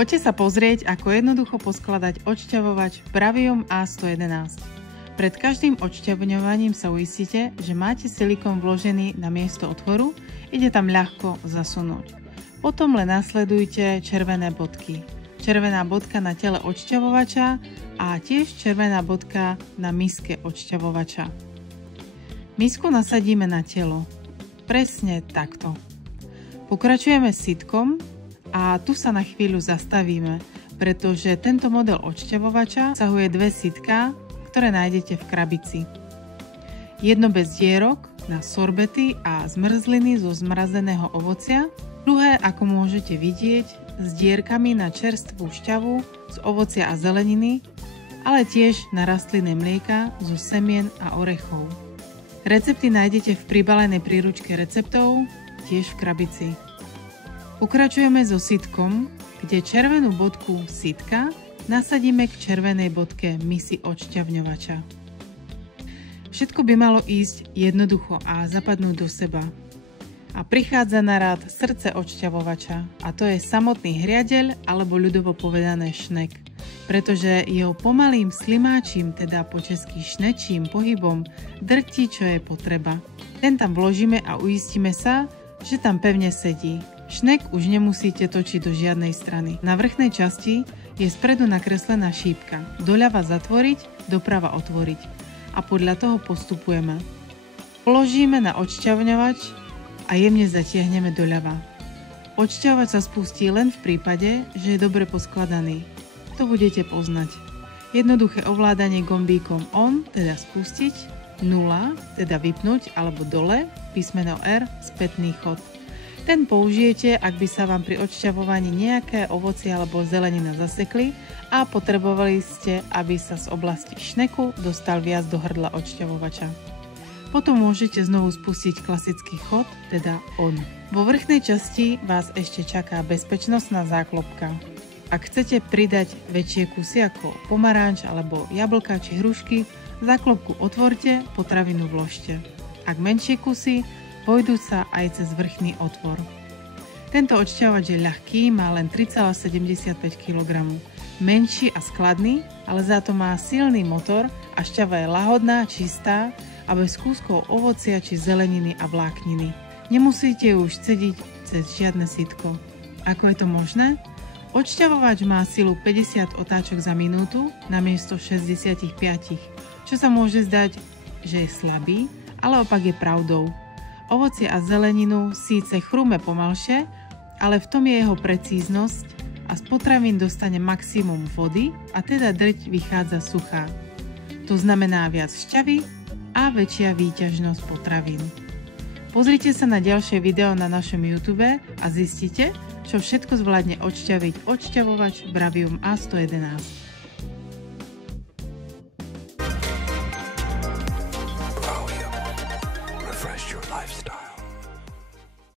Poďte sa pozrieť, ako jednoducho poskladať odšťavovač Bravium A111. Pred každým odšťavňovaním sa uistíte, že máte silikón vložený na miesto otvoru, ide tam ľahko zasunúť. Potom len nasledujte červené bodky. Červená bodka na tele odšťavovača a tiež červená bodka na miske odšťavovača. Misku nasadíme na telo. Presne takto. Pokračujeme sitkom a tu sa na chvíľu zastavíme, pretože tento model odšťavovača obsahuje dve sitka, ktoré nájdete v krabici. Jedno bez dierok na sorbety a zmrzliny zo zmrazeného ovocia, druhé, ako môžete vidieť, s dierkami na čerstvú šťavu z ovocia a zeleniny, ale tiež na rastlinné mlieka zo semien a orechov. Recepty nájdete v pribalenej príručke receptov, tiež v krabici. Pokračujeme so sitkom, kde červenú bodku sitka nasadíme k červenej bodke misy odšťavňovača. Všetko by malo ísť jednoducho a zapadnúť do seba. A prichádza na rád srdce odšťavovača, a to je samotný hriadeľ alebo ľudovo povedané šnek, pretože jeho pomalým slimáčím, teda po česky šnečím pohybom drtí, čo je potreba. Ten tam vložíme a uistíme sa, že tam pevne sedí. Šnek už nemusíte točiť do žiadnej strany. Na vrchnej časti je spredu nakreslená šípka. Doľava zatvoriť, doprava otvoriť. A podľa toho postupujeme. Položíme na odšťavňovač a jemne zatiahneme doľava. Odšťavovač sa spustí len v prípade, že je dobre poskladaný. To budete poznať. Jednoduché ovládanie gombíkom ON, teda spustiť, 0, teda vypnúť, alebo dole, písmeno R, spätný chod. Ten použijete, ak by sa vám pri odšťavovaní nejaké ovocie alebo zelenina zasekli a potrebovali ste, aby sa z oblasti šneku dostal viac do hrdla odšťavovača. Potom môžete znovu spustiť klasický chod, teda ON. Vo vrchnej časti vás ešte čaká bezpečnostná záklopka. Ak chcete pridať väčšie kusy ako pomaranč alebo jablka či hrušky, záklopku otvorte, potravinu vložte. Ak menšie kusy, pôjdu sa aj cez vrchný otvor. Tento odšťavovač je ľahký, má len 3,75 kg. Menší a skladný, ale za to má silný motor a šťava je lahodná, čistá a bez kúskov ovocia či zeleniny a vlákniny. Nemusíte ju už cediť cez žiadne sitko. Ako je to možné? Odšťavovač má silu 50 otáčok za minútu namiesto 65, čo sa môže zdať, že je slabý, ale opak je pravdou. Ovocie a zeleninu síce chrúme pomalšie, ale v tom je jeho precíznosť a z potravín dostane maximum vody a teda drť vychádza suchá. To znamená viac šťavy a väčšia výťažnosť potravín. Pozrite sa na ďalšie video na našom YouTube a zistite, čo všetko zvládne odšťaviť odšťavovač Bravium A111.